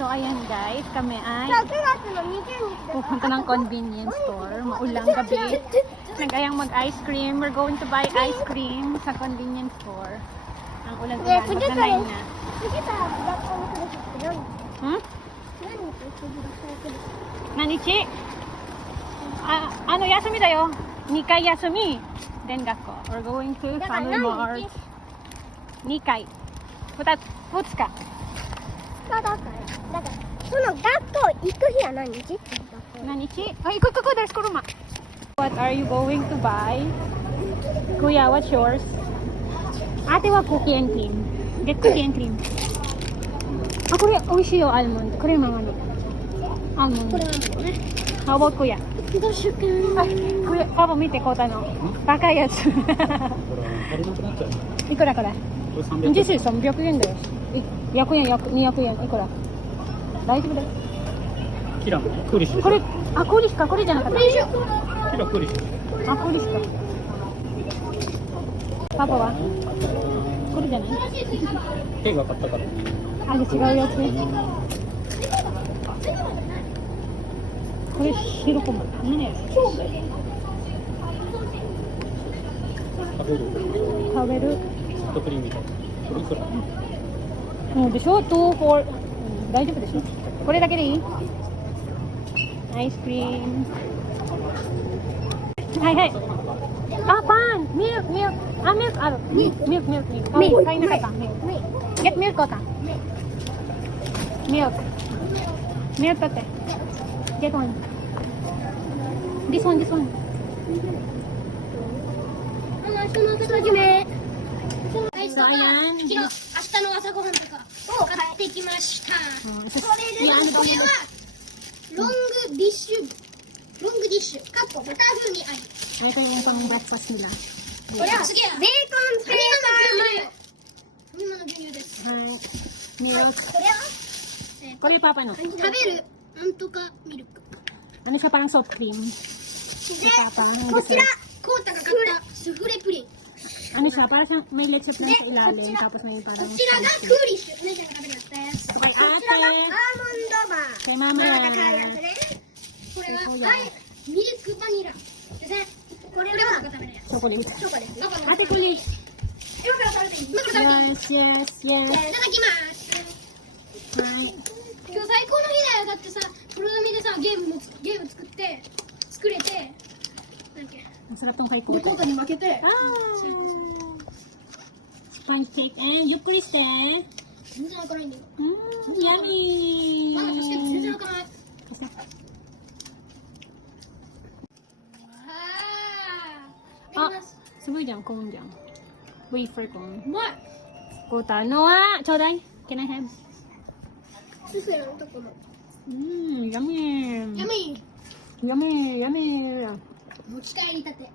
So, ayan guys, kami ay pupunta ng convenience store. Maulang gabi. Nag-ayang mag-ice cream. We're going to buy ice cream sa convenience store. Ang ulan-ulan. Mag-9 na. Hmm? Nanichi? Ano, yasumi tayo. Nikai yasumi. Then gakko. We're going to Family Mart. Nikai. 2日。だからその学校行く日は何日？何日? Ay, ikaw, there's kuruma. What are you going to buy? Kuya, what's yours? Ate wa cookie and cream. Get cookie and cream. Ah, kore, oishii yo, almond. Kore yung mga ano. Almond. これはもうね。 How about kuya? どうしようかな。 Ay, kuya, papa, mite, kota no. Baka yaつ. いくらこれ? 実数300円です。100円、200円。いくら? 大丈夫だよ。キラもクーリッシュ。これ、あ、クーリッシュか、これじゃなかった。キラクーリッシュ。あ、クーリッシュか。パパはこれじゃない？手が買ったから。あれ違うやつね。これ白こま。何やつ？食べる。ソフトクリームみたいな。これいくら？うんでしょ？2、4。大丈夫でしょ？これだけでいい？アイスクリーム。はいはい。あ、パン。ミルク。あ、ミルクある。ミルク。あ、買いなかった。ミルク。Get milk ko ta. Milk. Milk tate. Get one. This one. 明日の朝始め。 So, ayan. 昨日、明日の朝ごはんとかを買ってきました。これはロングディッシュ、かっこバター風味あり。 Ay, ito yung pang-bat sauce nila. これはすげえ。ベーコンペーパーファミマの牛乳です。 Milk. これは これpapa no. 食べるなんとかミルク。 Ano siya parang soft cream? で、パパこちら、コータが買ったスフレプリン。 Ano siya? Parang siyang may leche plan sa ilalim. で、 Tapos may こ parang ちらがクーリッシュ。お姉ちゃんが食べるやつです。 Ito こ kay ちらがアーモン ate. ドバー。 Kay mama. これはミルクバニラですね。これは食べるやつ。 Chocolate. チョコです。 Ate kulit. 今から食べていい？今から食べていい？ Yes. いただきます。 Hi. 今日最高の日だよ。だってさ、プロダミでさ、ゲーム作れて、なんだっけ。 Ang sarap tong kay で、コ Kuta. ータに負けて。 Ah! Sponge cake and yukuriste. 全然開かないんだよ。 Yummy! まだそして全然開かない。あ、すごいじゃん、コーンじゃん。Wafer cone. うまい。 Kuta, no ah! Choday. Can I have? スフレのところ。 Yummy! ヤミー。 Yummy! 持ち帰りたて。